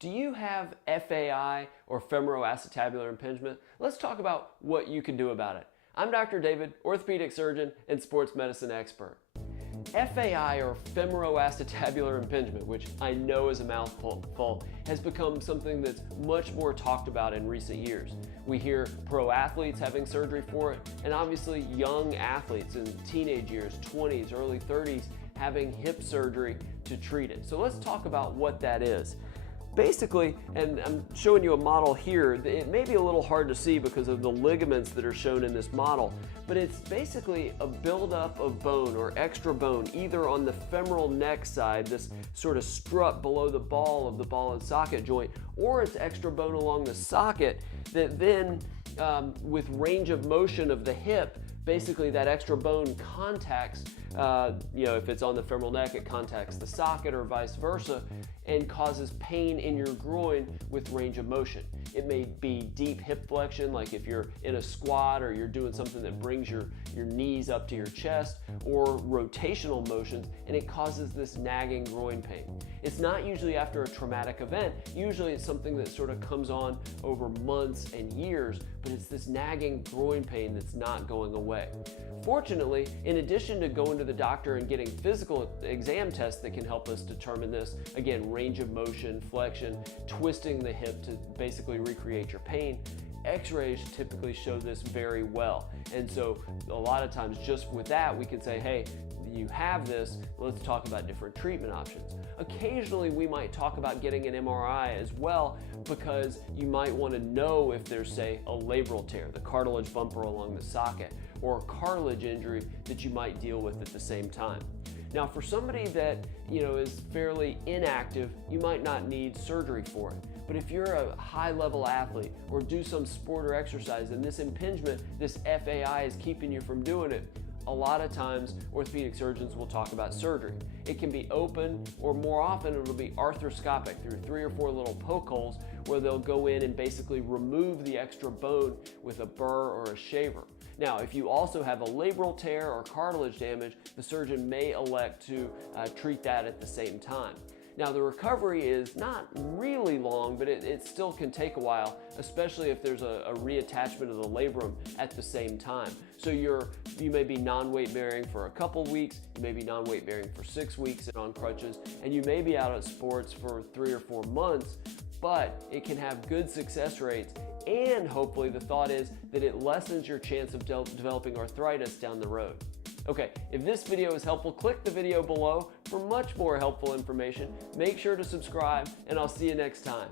Do you have FAI or femoroacetabular impingement? Let's talk about what you can do about it. I'm Dr. David, orthopedic surgeon and sports medicine expert. FAI or femoroacetabular impingement, which I know is a mouthful, has become something that's much more talked about in recent years. We hear pro athletes having surgery for it, and obviously young athletes in teenage years, 20s, early 30s, having hip surgery to treat it. So let's talk about what that is. Basically, and I'm showing you a model here, it may be a little hard to see because of the ligaments that are shown in this model, but it's basically a buildup of bone or extra bone, either on the femoral neck side, this sort of strut below the ball of the ball and socket joint, or it's extra bone along the socket that then, with range of motion of the hip, basically that extra bone contacts, if it's on the femoral neck, it contacts the socket or vice versa, and causes pain in your groin with range of motion. It may be deep hip flexion, like if you're in a squat or you're doing something that brings your knees up to your chest, or rotational motions, and it causes this nagging groin pain. It's not usually after a traumatic event. Usually it's something that sort of comes on over months and years, but it's this nagging groin pain that's not going away. Fortunately, in addition to going to the doctor and getting physical exam tests that can help us determine this, again, range of motion, flexion, twisting the hip to basically recreate your pain, X-rays typically show this very well. And so a lot of times just with that, we can say, hey, you have this, let's talk about different treatment options. Occasionally we might talk about getting an MRI as well, because you might want to know if there's, say, a labral tear, the cartilage bumper along the socket, or a cartilage injury that you might deal with at the same time. Now, for somebody that is fairly inactive, you might not need surgery for it. But if you're a high-level athlete or do some sport or exercise and this impingement, this FAI is keeping you from doing it, a lot of times orthopedic surgeons will talk about surgery. It can be open, or more often it'll be arthroscopic through 3 or 4 little poke holes where they'll go in and basically remove the extra bone with a burr or a shaver. Now, if you also have a labral tear or cartilage damage, the surgeon may elect to treat that at the same time. Now, the recovery is not really long, but it still can take a while, especially if there's a reattachment of the labrum at the same time. So you may be non-weight bearing for a couple weeks, you may be non-weight bearing for 6 weeks and on crutches, and you may be out of sports for 3 or 4 months, but it can have good success rates, and hopefully the thought is that it lessens your chance of developing arthritis down the road. Okay, if this video is helpful, click the video below for much more helpful information. Make sure to subscribe, and I'll see you next time.